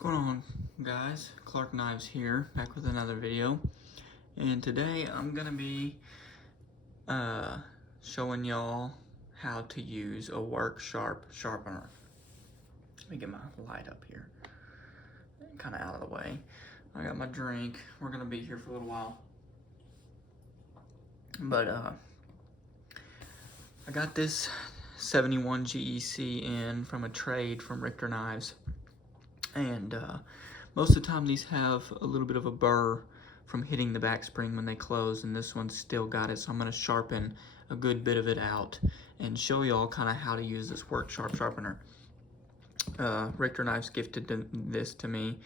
going on, guys? Clark Knives here, back with another video. And today I'm gonna be showing y'all how to use a worksharp sharpener. Let me get my light up here, kind of out of the way. I got my drink. We're gonna be here for a little while, but I got this 71 GEC in from a trade from Richter Knives, and most of the time these have a little bit of a burr from hitting the back spring when they close, and this one's still got it, so I'm going to sharpen a good bit of it out and show y'all kind of how to use this worksharp sharpener. Richter Knives gifted this to me,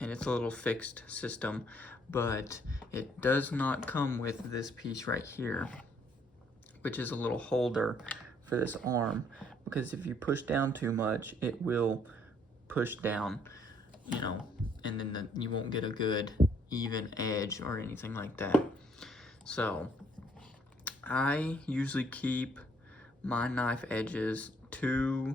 and it's a little fixed system, but it does not come with this piece right here, which is a little holder for this arm, because if you push down too much, it will push down, you know, and then you won't get a good even edge or anything like that. So I usually keep my knife edges 2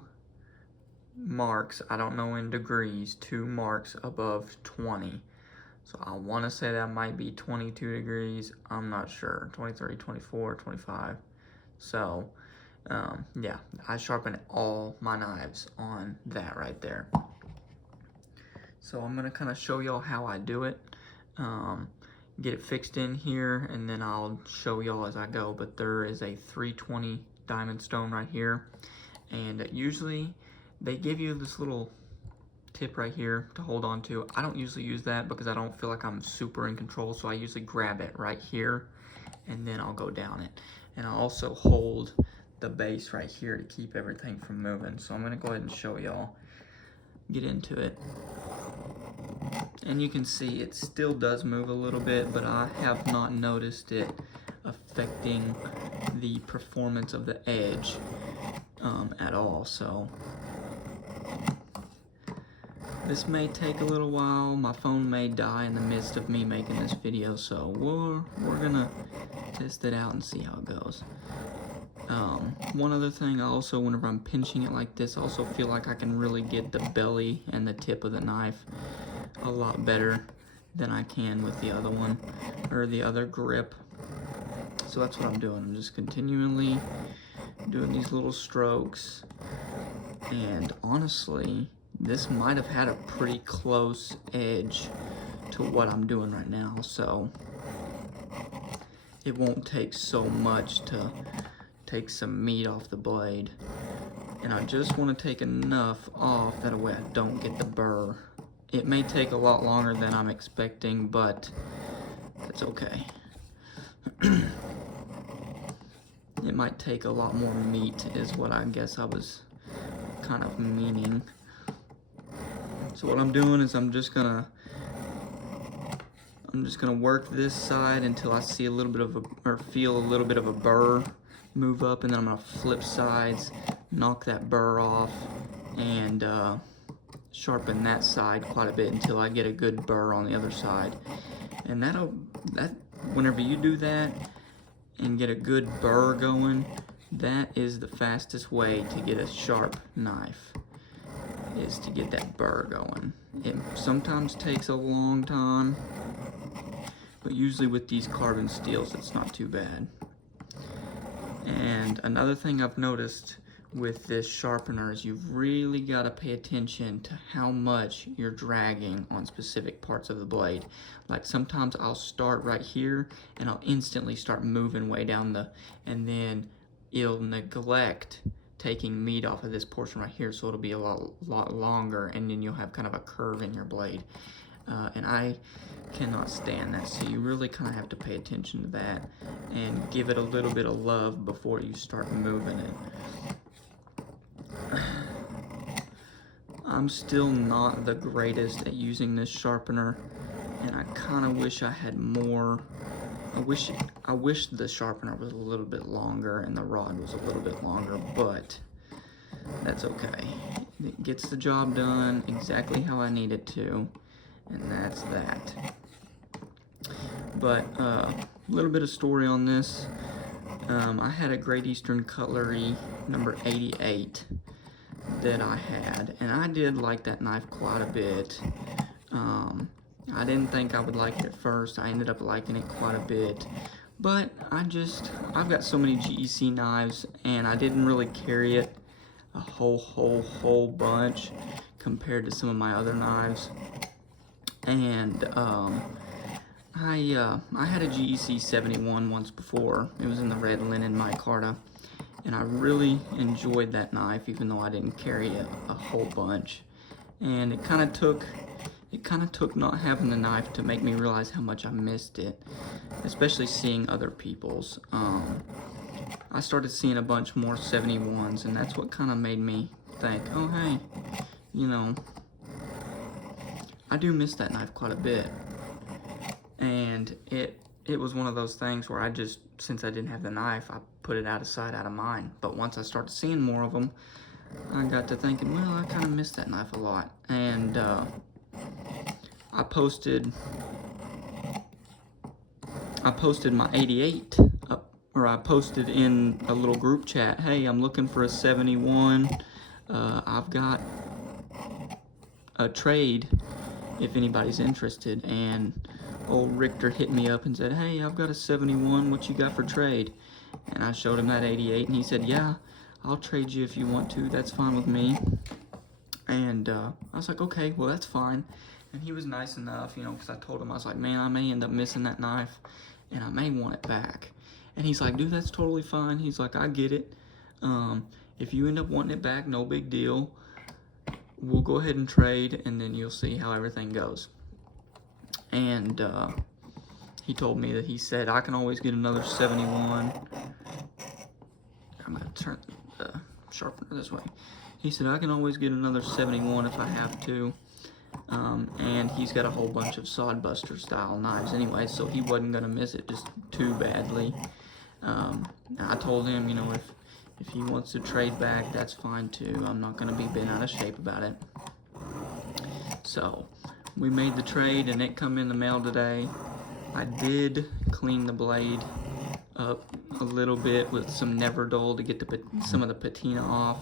marks, I don't know in degrees, 2 marks above 20. So I want to say that might be 22 degrees, I'm not sure, 23, 24, 25. So yeah, I sharpen all my knives on that right there. So I'm gonna kind of show y'all how I do it, get it fixed in here, and then I'll show y'all as I go. But there is a 320 diamond stone right here, and usually they give you this little tip right here to hold on to. I don't usually use that because I don't feel like I'm super in control, so I usually grab it right here and then I'll go down it. And I'll also hold the base right here to keep everything from moving. So I'm gonna go ahead and show y'all, get into it. And you can see it still does move a little bit, but I have not noticed it affecting the performance of the edge at all. So this may take a little while. My phone may die in the midst of me making this video, so we're gonna test it out and see how it goes. One other thing, also whenever I'm pinching it like this, I also feel like I can really get the belly and the tip of the knife a lot better than I can with the other one, or the other grip. So that's what I'm doing. I'm just continually doing these little strokes, and honestly, this might have had a pretty close edge to what I'm doing right now, so it won't take so much to take some meat off the blade. And I just want to take enough off that way I don't get the burr. It may take a lot longer than I'm expecting, but that's okay. It might take a lot more meat is what I guess I was kind of meaning. So what I'm doing is I'm just gonna work this side until I see a little bit of or feel a little bit of a burr move up, and then I'm gonna flip sides, knock that burr off, and sharpen that side quite a bit until I get a good burr on the other side. And whenever you do that and get a good burr going, that is the fastest way to get a sharp knife, is to get that burr going. It sometimes takes a long time, but usually with these carbon steels it's not too bad. And another thing I've noticed with this sharpener is you've really got to pay attention to how much you're dragging on specific parts of the blade. Like sometimes I'll start right here and I'll instantly start moving way down and then it'll neglect taking meat off of this portion right here, so it'll be a lot longer, and then you'll have kind of a curve in your blade. And I cannot stand that, so you really kind of have to pay attention to that and give it a little bit of love before you start moving it. I'm still not the greatest at using this sharpener, and I kind of wish I had more. I wish the sharpener was a little bit longer and the rod was a little bit longer, but that's okay. It gets the job done exactly how I need it to, and that's that. But a little bit of story on this. I had a Great Eastern Cutlery number 88 that I had, and I did like that knife quite a bit. I didn't think I would like it at first. I ended up liking it quite a bit, but I've got so many GEC knives, and I didn't really carry it a whole bunch compared to some of my other knives. And I had a GEC 71 once before. It was in the red linen micarta, and I really enjoyed that knife, even though I didn't carry it a whole bunch. And it kind of took not having the knife to make me realize how much I missed it, especially seeing other people's. I started seeing a bunch more 71s, and that's what kind of made me think, oh hey, you know, I do miss that knife quite a bit. And it was one of those things where since I didn't have the knife, I put it out of sight, out of mind. But once I started seeing more of them, I got to thinking, well, I kind of miss that knife a lot. And I posted my 88 up, or I posted in a little group chat, hey, I'm looking for a 71. I've got a trade if anybody's interested. And old Richter hit me up and said, hey, I've got a 71, what you got for trade? And I showed him that 88, and he said, yeah, I'll trade you if you want to, that's fine with me. And I was like, okay, well, that's fine. And he was nice enough, you know, because I told him, I was like, man, I may end up missing that knife, and I may want it back. And he's like, dude, that's totally fine. He's like, I get it. If you end up wanting it back, no big deal. We'll go ahead and trade, and then you'll see how everything goes. And he told me that he said, I can always get another 71. I'm going to turn the sharpener this way. He said, I can always get another 71 if I have to. And he's got a whole bunch of sodbuster style knives anyway, so he wasn't going to miss it just too badly. I told him, you know, if he wants to trade back, that's fine too. I'm not going to be bent out of shape about it. So we made the trade, and it come in the mail today. I did clean the blade up a little bit with some Neverdull to get some of the patina off.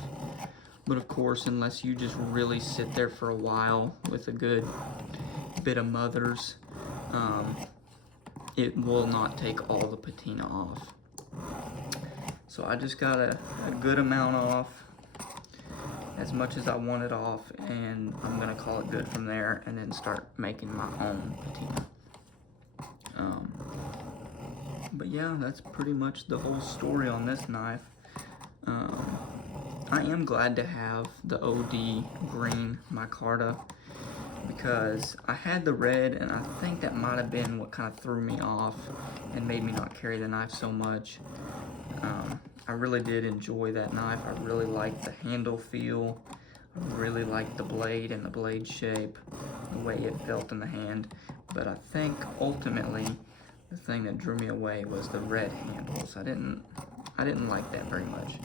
But of course, unless you just really sit there for a while with a good bit of mothers, it will not take all the patina off. So I just got a good amount off, as much as I want it off, and I'm gonna call it good from there, and then start making my own patina. But yeah, that's pretty much the whole story on this knife. I am glad to have the OD green micarta, because I had the red, and I think that might have been what kind of threw me off and made me not carry the knife so much. I really did enjoy that knife. I really liked the handle feel. I really liked the blade and the blade shape, the way it felt in the hand. But I think ultimately the thing that drew me away was the red handles. I didn't like that very much.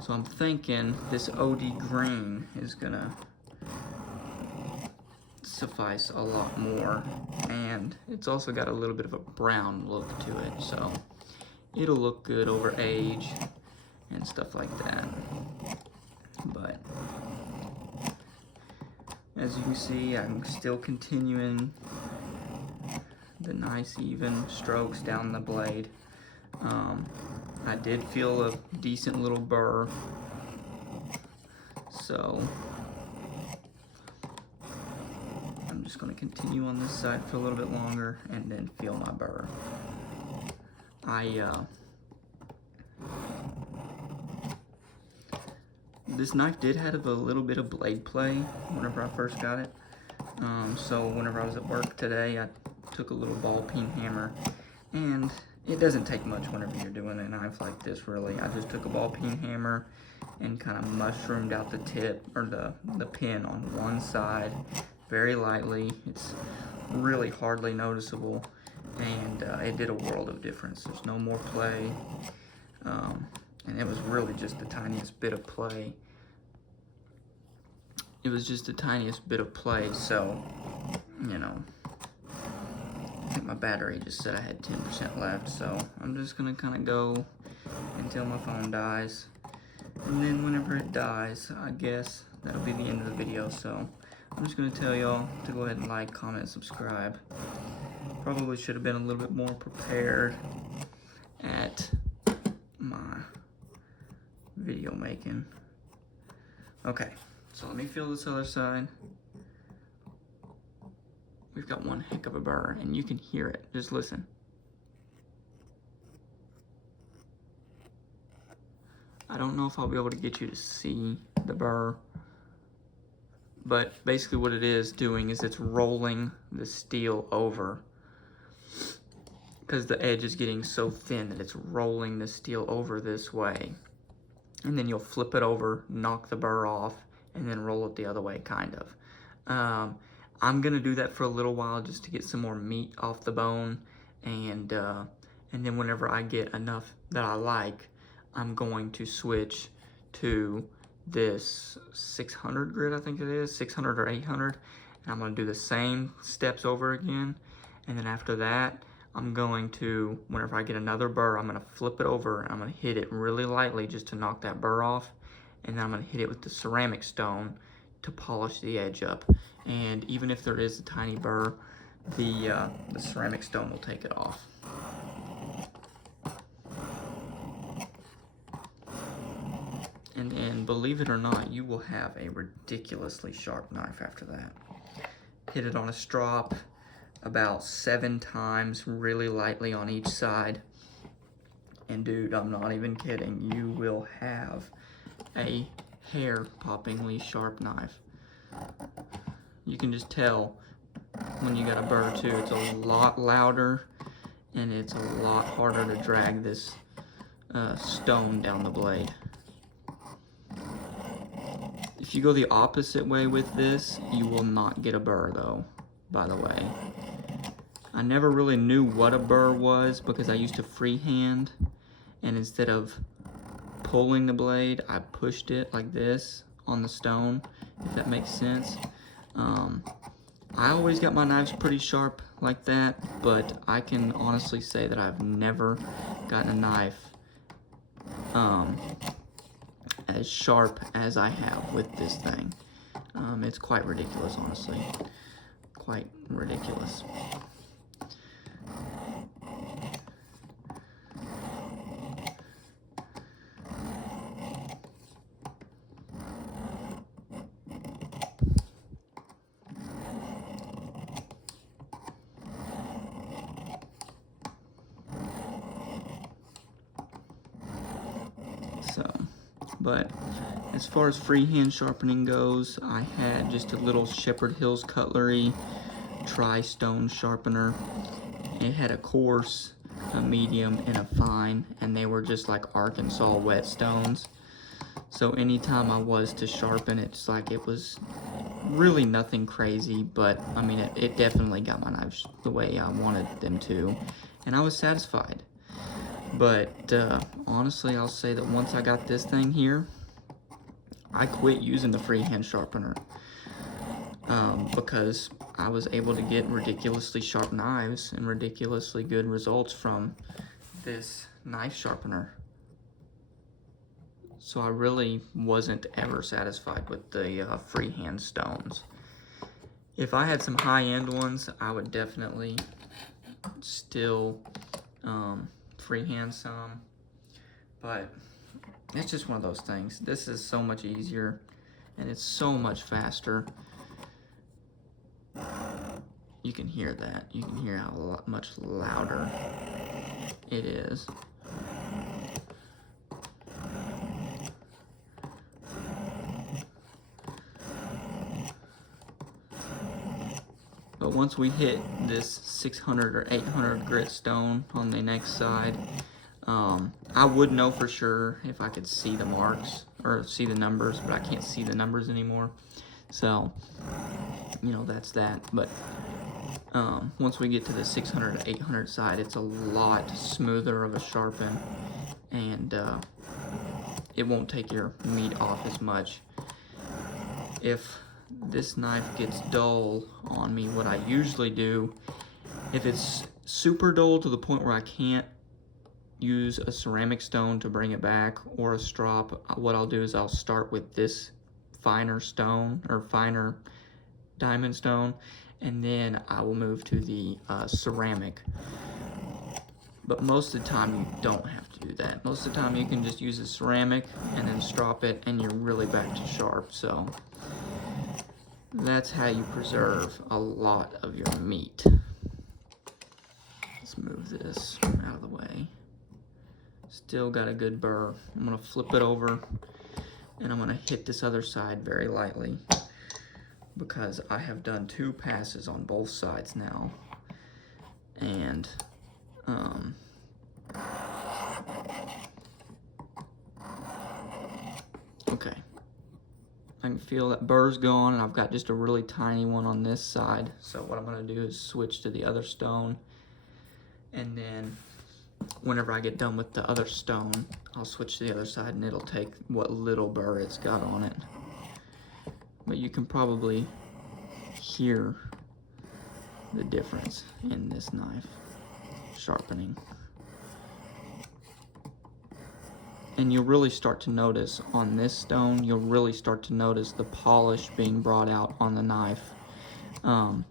So I'm thinking this OD green is gonna suffice a lot more, and it's also got a little bit of a brown look to it, so it'll look good over age and stuff like that. But as you can see, I'm still continuing the nice even strokes down the blade. I did feel a decent little burr, so I'm just going to continue on this side for a little bit longer and then feel my burr. This knife did have a little bit of blade play whenever I first got it. So whenever I was at work today, I took a little ball peen hammer, and it doesn't take much whenever you're doing a knife like this, really. I just took a ball peen hammer and kind of mushroomed out the tip, or the pin on one side very lightly. It's really hardly noticeable, and it did a world of difference. There's no more play, and it was really just the tiniest bit of play. It was just the tiniest bit of play, so, you know, I think my battery just said I had 10% left, so I'm just gonna kind of go until my phone dies, And then whenever it dies, I guess that'll be the end of the video. So I'm just gonna tell y'all to go ahead and like, comment, subscribe. Probably should have been a little bit more prepared at my video making. Okay, so let me feel this other side. We've got one heck of a burr, and you can hear it. Just listen. I don't know if I'll be able to get you to see the burr, but basically what it is doing is it's rolling the steel over, because the edge is getting so thin that it's rolling the steel over this way. And then you'll flip it over, knock the burr off, and then roll it the other way, kind of. I'm gonna do that for a little while just to get some more meat off the bone, and then whenever I get enough that I like, I'm going to switch to this 600 grit, I think it is, 600 or 800, and I'm gonna do the same steps over again. And then after that, I'm going to, whenever I get another burr, I'm gonna flip it over and I'm gonna hit it really lightly just to knock that burr off. And then I'm gonna hit it with the ceramic stone to polish the edge up. And even if there is a tiny burr, the ceramic stone will take it off. And then, believe it or not, you will have a ridiculously sharp knife after that. Hit it on a strop about 7 times, really lightly on each side. And dude, I'm not even kidding, you will have a hair-poppingly sharp knife. You can just tell when you got a burr too, it's a lot louder and it's a lot harder to drag this stone down the blade. If you go the opposite way with this, you will not get a burr though, by the way. I never really knew what a burr was because I used to freehand, and instead of pulling the blade, I pushed it like this on the stone, if that makes sense. I always got my knives pretty sharp like that, but I can honestly say that I've never gotten a knife as sharp as I have with this thing. It's quite ridiculous, honestly. Quite ridiculous. But as far as freehand sharpening goes, I had just a little Shepherd Hills Cutlery tri-stone sharpener. It had a coarse, a medium, and a fine, and they were just like Arkansas whetstones. So anytime I was to sharpen, it's like it was really nothing crazy, but I mean, it definitely got my knives the way I wanted them to, and I was satisfied. But honestly, I'll say that once I got this thing here, I quit using the freehand sharpener because I was able to get ridiculously sharp knives and ridiculously good results from this knife sharpener. So I really wasn't ever satisfied with the freehand stones. If I had some high-end ones, I would definitely still freehand some, but it's just one of those things. This is so much easier and it's so much faster. You can hear that. You can hear how much louder it is. But once we hit this 600 or 800 grit stone on the next side, I would know for sure if I could see the marks or see the numbers, but I can't see the numbers anymore. So, you know, that's that. But once we get to the 600 to 800 side, it's a lot smoother of a sharpen, and it won't take your meat off as much. If this knife gets dull on me, what I usually do, if it's super dull to the point where I can't use a ceramic stone to bring it back or a strop, what I'll do is I'll start with this finer stone or finer diamond stone, and then I will move to the ceramic. But most of the time you don't have to do that. Most of the time you can just use a ceramic and then strop it and you're really back to sharp. So that's how you preserve a lot of your meat. Let's move this out of the way. Still got a good burr. I'm gonna flip it over and I'm gonna hit this other side very lightly because I have done 2 passes on both sides now. And okay, I can feel that burr's gone, and I've got just a really tiny one on this side. So what I'm gonna do is switch to the other stone, and then whenever I get done with the other stone, I'll switch to the other side and it'll take what little burr it's got on it. But you can probably hear the difference in this knife sharpening. And you'll really start to notice on this stone, you'll really start to notice the polish being brought out on the knife. You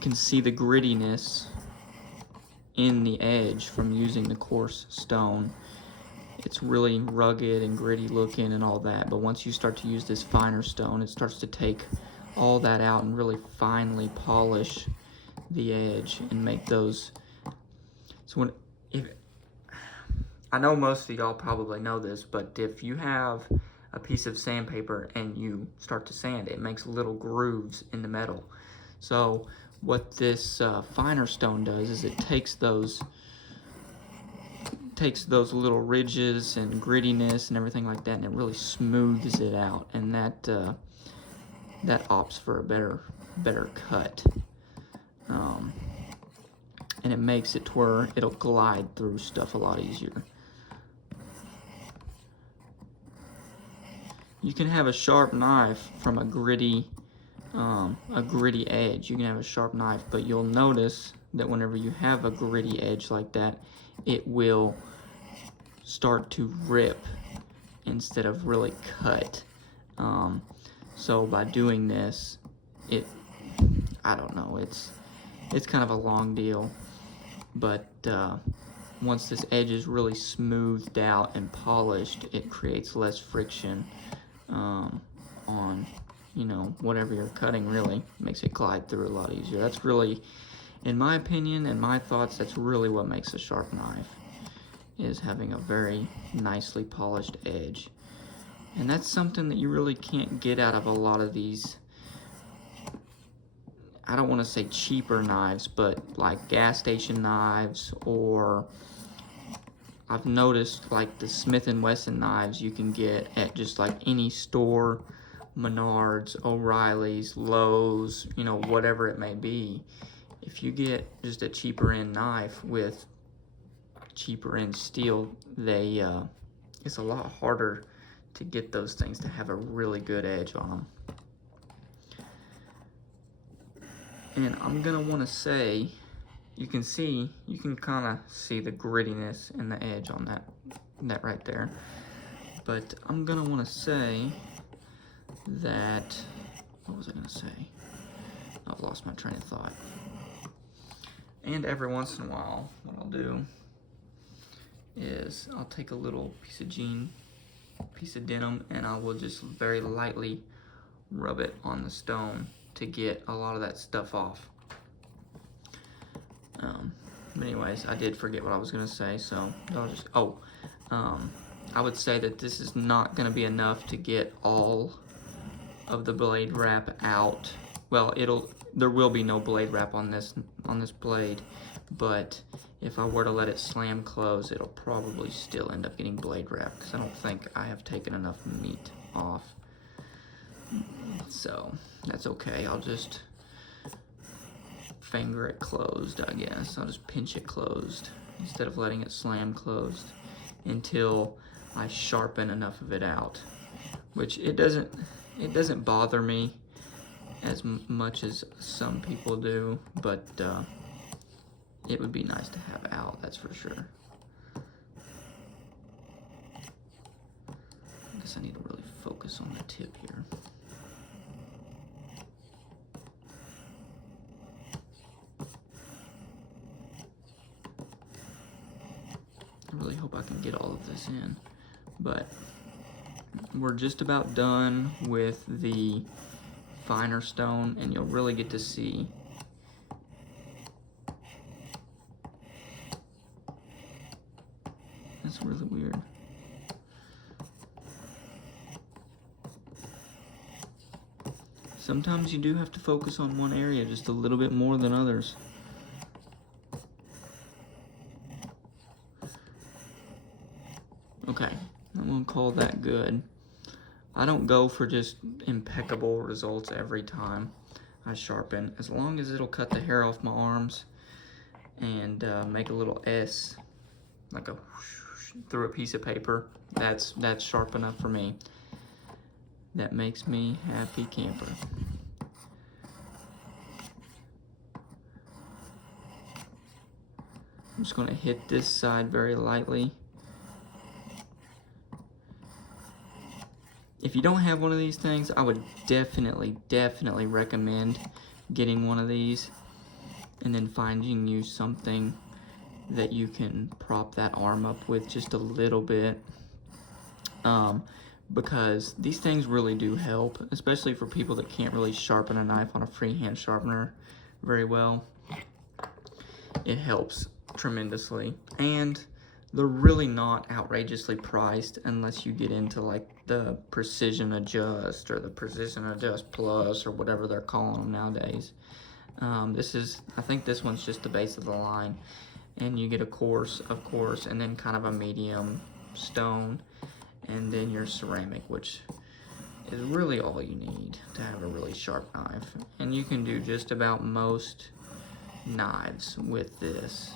can see the grittiness in the edge from using the coarse stone. It's really rugged and gritty looking and all that, but once you start to use this finer stone, it starts to take all that out and really finely polish the edge and make those. So I know most of y'all probably know this, but if you have a piece of sandpaper and you start to sand it, it makes little grooves in the metal. So what this finer stone does is it takes those little ridges and grittiness and everything like that, and it really smooths it out, and that opts for a better cut. And it makes it to where it'll glide through stuff a lot easier. You can have a sharp knife from a gritty edge. You can have a sharp knife, but you'll notice that whenever you have a gritty edge like that, it will start to rip instead of really cut. So by doing this, I don't know, it's kind of a long deal, but once this edge is really smoothed out and polished, it creates less friction on, you know, whatever you're cutting. Really makes it glide through a lot easier. That's really, in my opinion and my thoughts, that's really what makes a sharp knife, is having a very nicely polished edge. And that's something that you really can't get out of a lot of these, I don't want to say cheaper knives, but like gas station knives, or I've noticed like the Smith & Wesson knives you can get at just like any store, Menards, O'Reilly's, Lowe's, you know, whatever it may be. If you get just a cheaper end knife with cheaper end steel, it's a lot harder to get those things to have a really good edge on them. And I'm gonna want to say, you can kind of see the grittiness in the edge on that right there. But I'm gonna want to say that, what was I gonna say? I've lost my train of thought. And every once in a while, what I'll do is I'll take a little piece of denim, and I will just very lightly rub it on the stone to get a lot of that stuff off. But anyways, I did forget what I was gonna say, so I would say that this is not gonna be enough to get all of the blade wrap out. Well, there will be no blade wrap on this blade, but if I were to let it slam close, it'll probably still end up getting blade wrap, because I don't think I have taken enough meat off. So that's okay. I'll just finger it closed, I guess. I'll just pinch it closed instead of letting it slam closed until I sharpen enough of it out, which it doesn't bother me as much as some people do, but it would be nice to have out, that's for sure. I guess I need to really focus on the tip here. I really hope I can get all of this in, but we're just about done with the finer stone, and you'll really get to see that's really weird. Sometimes you do have to focus on one area just a little bit more than others. Okay, I'm gonna call that good. I don't go for just impeccable results every time I sharpen. As long as it'll cut the hair off my arms and make a little S, like a whoosh, through a piece of paper, that's sharp enough for me. That makes me happy camper. I'm just gonna hit this side very lightly. If you don't have one of these things, I would definitely recommend getting one of these and then finding you something that you can prop that arm up with just a little bit. Because these things really do help, especially for people that can't really sharpen a knife on a freehand sharpener very well. It helps tremendously, and they're really not outrageously priced unless you get into like the Precision Adjust or the Precision Adjust Plus or whatever they're calling them nowadays. I think this one's just the base of the line, and you get a coarse, of course, and then kind of a medium stone, and then your ceramic, which is really all you need to have a really sharp knife. And you can do just about most knives with this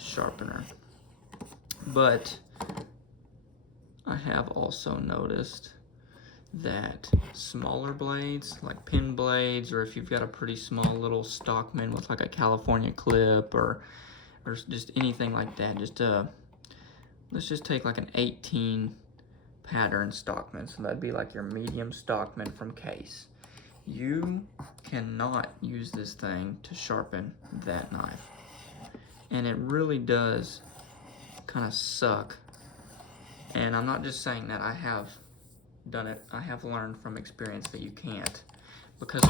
sharpener. But I have also noticed that smaller blades, like pin blades, or if you've got a pretty small little Stockman with like a California clip or just anything like that, let's just take like an 18 pattern Stockman. So that'd be like your medium Stockman from Case. You cannot use this thing to sharpen that knife. And it really does kind of suck. And I'm not just saying that, I have done it. I have learned from experience that you can't, because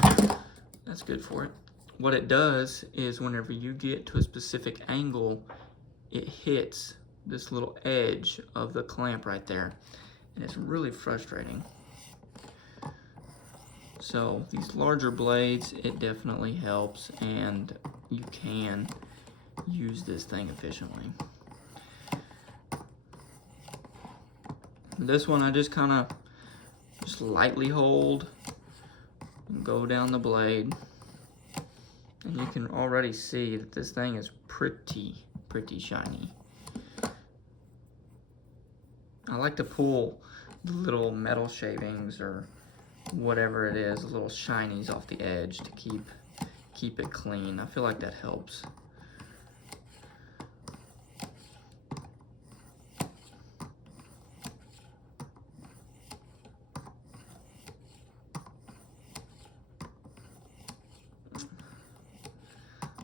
that's good for it. What it does is whenever you get to a specific angle, it hits this little edge of the clamp right there, and it's really frustrating. So these larger blades, it definitely helps, and you can use this thing efficiently. This one I just kind of lightly hold and go down the blade, and you can already see that this thing is pretty shiny. I like to pull the little metal shavings or whatever it is, the little shinies off the edge to keep it clean. I feel like that helps.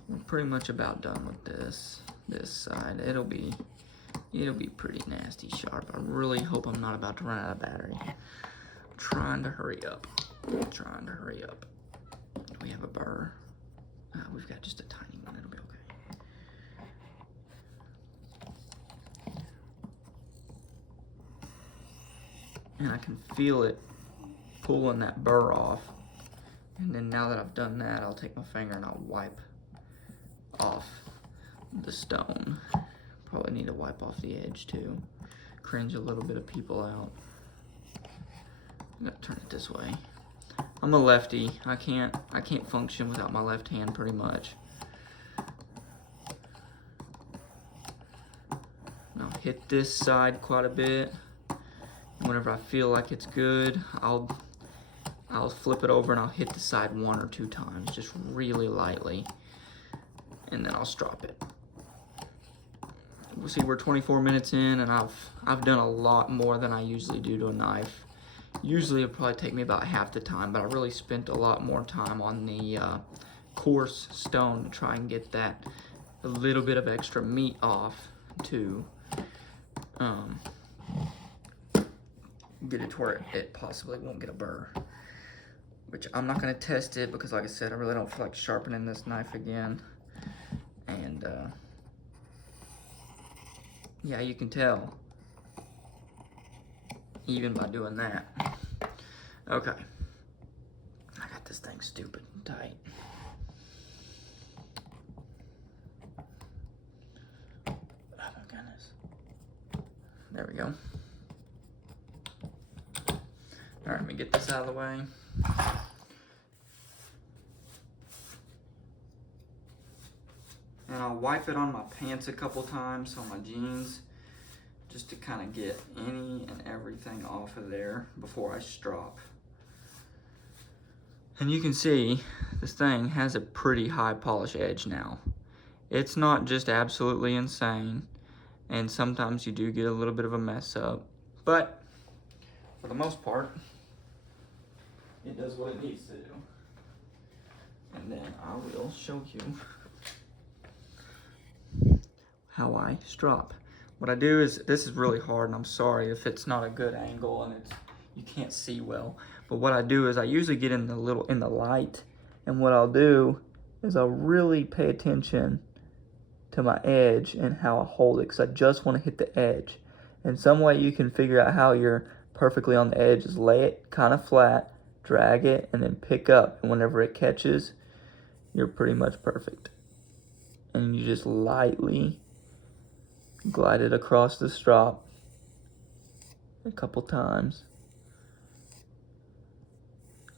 We're pretty much about done with this side. It'll be pretty nasty sharp. I really hope I'm not about to run out of battery. I'm trying to hurry up. Do we have a burr? We've got just a tiny one. It'll be okay. And I can feel it pulling that burr off. And then now that I've done that, I'll take my finger and I'll wipe off the stone. Probably need to wipe off the edge too. Cringe a little bit of people out. I'm gonna turn it this way. I'm a lefty. I can't function without my left hand pretty much. I'll hit this side quite a bit. Whenever I feel like it's good, I'll flip it over and I'll hit the side 1 or 2 times, just really lightly. and then I'll strop it. We'll see, we're 24 minutes in, and I've done a lot more than I usually do to a knife. Usually it'll probably take me about half the time, but I really spent a lot more time on the coarse stone to try and get that a little bit of extra meat off to get it to where it possibly won't get a burr. Which I'm not going to test it because, like I said, I really don't feel like sharpening this knife again. And yeah, you can tell even by doing that. Okay, I got this thing stupid tight. Oh my goodness. There we go. All right, let me get this out of the way. And I'll wipe it on my pants a couple times, on my jeans, just to kind of get any and everything off of there before I strop. And you can see this thing has a pretty high polish edge now. It's not just absolutely insane, and sometimes you do get a little bit of a mess up, but for the most part, it does what it needs to do. And then I will show you how I strop. What I do is, this is really hard, and I'm sorry if it's not a good angle and you can't see well. But what I do is I usually get in the light, and what I'll do is I'll really pay attention to my edge and how I hold it, because I just want to hit the edge. And some way you can figure out how you're perfectly on the edge is lay it kind of flat, drag it, and then pick up. And whenever it catches, you're pretty much perfect. And you just lightly glide it across the strop a couple times.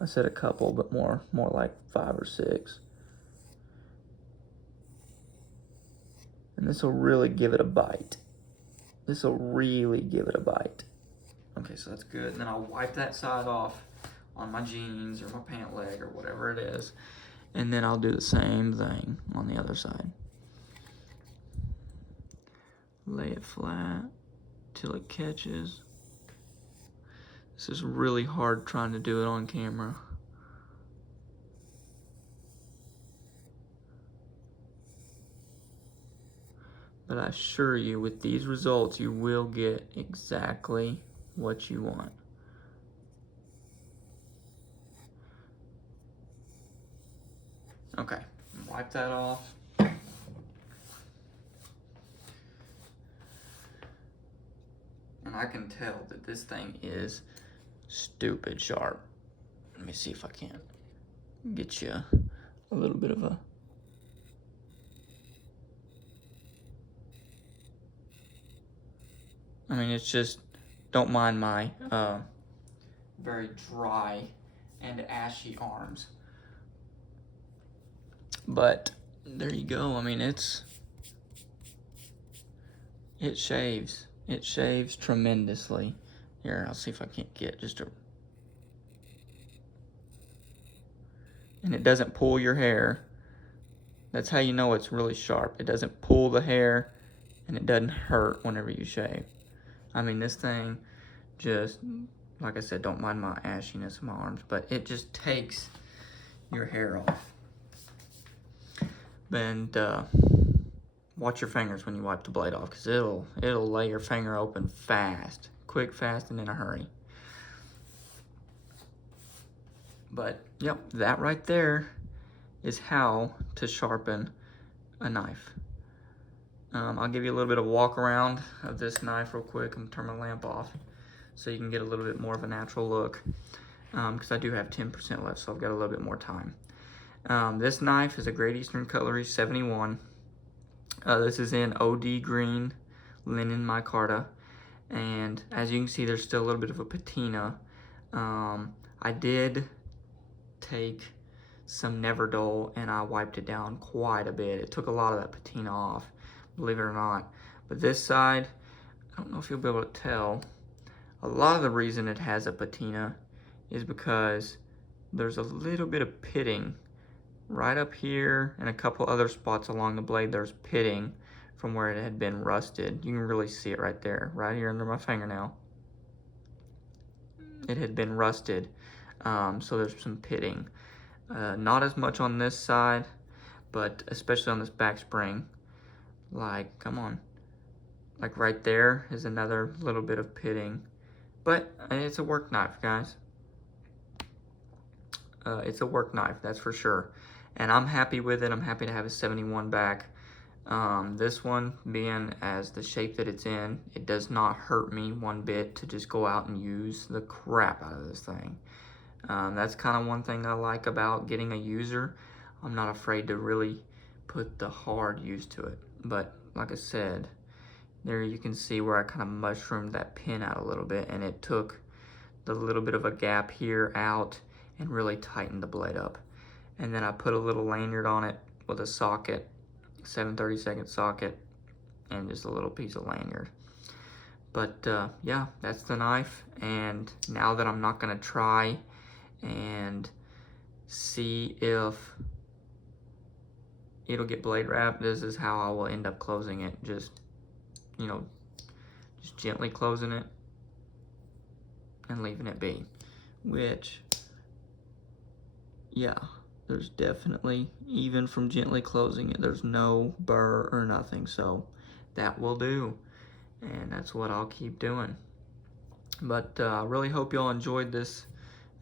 I said a couple, but more like 5 or 6. And this will really give it a bite. This will really give it a bite. Okay, so that's good. And then I'll wipe that side off on my jeans or my pant leg or whatever it is. And then I'll do the same thing on the other side. Lay it flat till it catches. This is really hard trying to do it on camera. But I assure you, with these results, you will get exactly what you want. Okay, wipe that off. And I can tell that this thing is stupid sharp. Let me see if I can't get you a little bit of a... I mean, it's just, don't mind my very dry and ashy arms. But there you go. I mean, it shaves. It shaves tremendously. Here, I'll see if I can't get just a... And it doesn't pull your hair. That's how you know it's really sharp. It doesn't pull the hair, and it doesn't hurt whenever you shave. I mean, this thing just, like I said, don't mind my ashiness in my arms, but it just takes your hair off. And watch your fingers when you wipe the blade off, because it'll lay your finger open fast, quick, fast, and in a hurry. But yep, that right there is how to sharpen a knife. I'll give you a little bit of walk around of this knife real quick. I'm gonna turn my lamp off so you can get a little bit more of a natural look, because I do have 10% left, so I've got a little bit more time. This knife is a Great Eastern Cutlery 71. This is in OD green linen micarta, and as you can see, there's still a little bit of a patina. I did take some Never Dull and I wiped it down quite a bit. It took a lot of that patina off, believe it or not. But this side, I don't know if you'll be able to tell, a lot of the reason it has a patina is because there's a little bit of pitting right up here and a couple other spots along the blade, there's pitting from where it had been rusted. You can really see it right there, right here under my fingernail. It had been rusted, so there's some pitting. Not as much on this side, but especially on this back spring. Like, come on. Like right there is another little bit of pitting. But it's a work knife, guys. It's a work knife, that's for sure. And I'm happy with it. I'm happy to have a 71 back. This one being as the shape that it's in, it does not hurt me one bit to just go out and use the crap out of this thing. That's kind of one thing I like about getting a user. I'm not afraid to really put the hard use to it. But like I said, there you can see where I kind of mushroomed that pin out a little bit, and it took the little bit of a gap here out and really tightened the blade up. And then I put a little lanyard on it with a socket, 7/32 socket, and just a little piece of lanyard. But yeah, that's the knife. And now that I'm not gonna try and see if it'll get blade wrapped, this is how I will end up closing it. Just, you know, just gently closing it and leaving it be. Which, yeah, there's definitely, even from gently closing it, there's no burr or nothing, so that will do. And that's what I'll keep doing. But I really hope y'all enjoyed this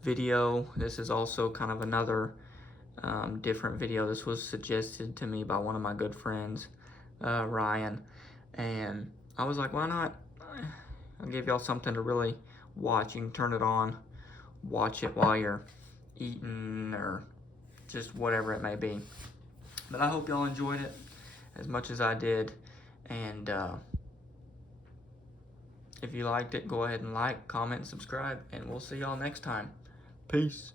video. This is also kind of another different video. This was suggested to me by one of my good friends, Ryan, and I was like, why not? I'll give y'all something to really watch. You can turn it on, watch it while you're eating or just whatever it may be. But I hope y'all enjoyed it as much as I did, and if you liked it, go ahead and like, comment, and subscribe, and we'll see y'all next time. Peace.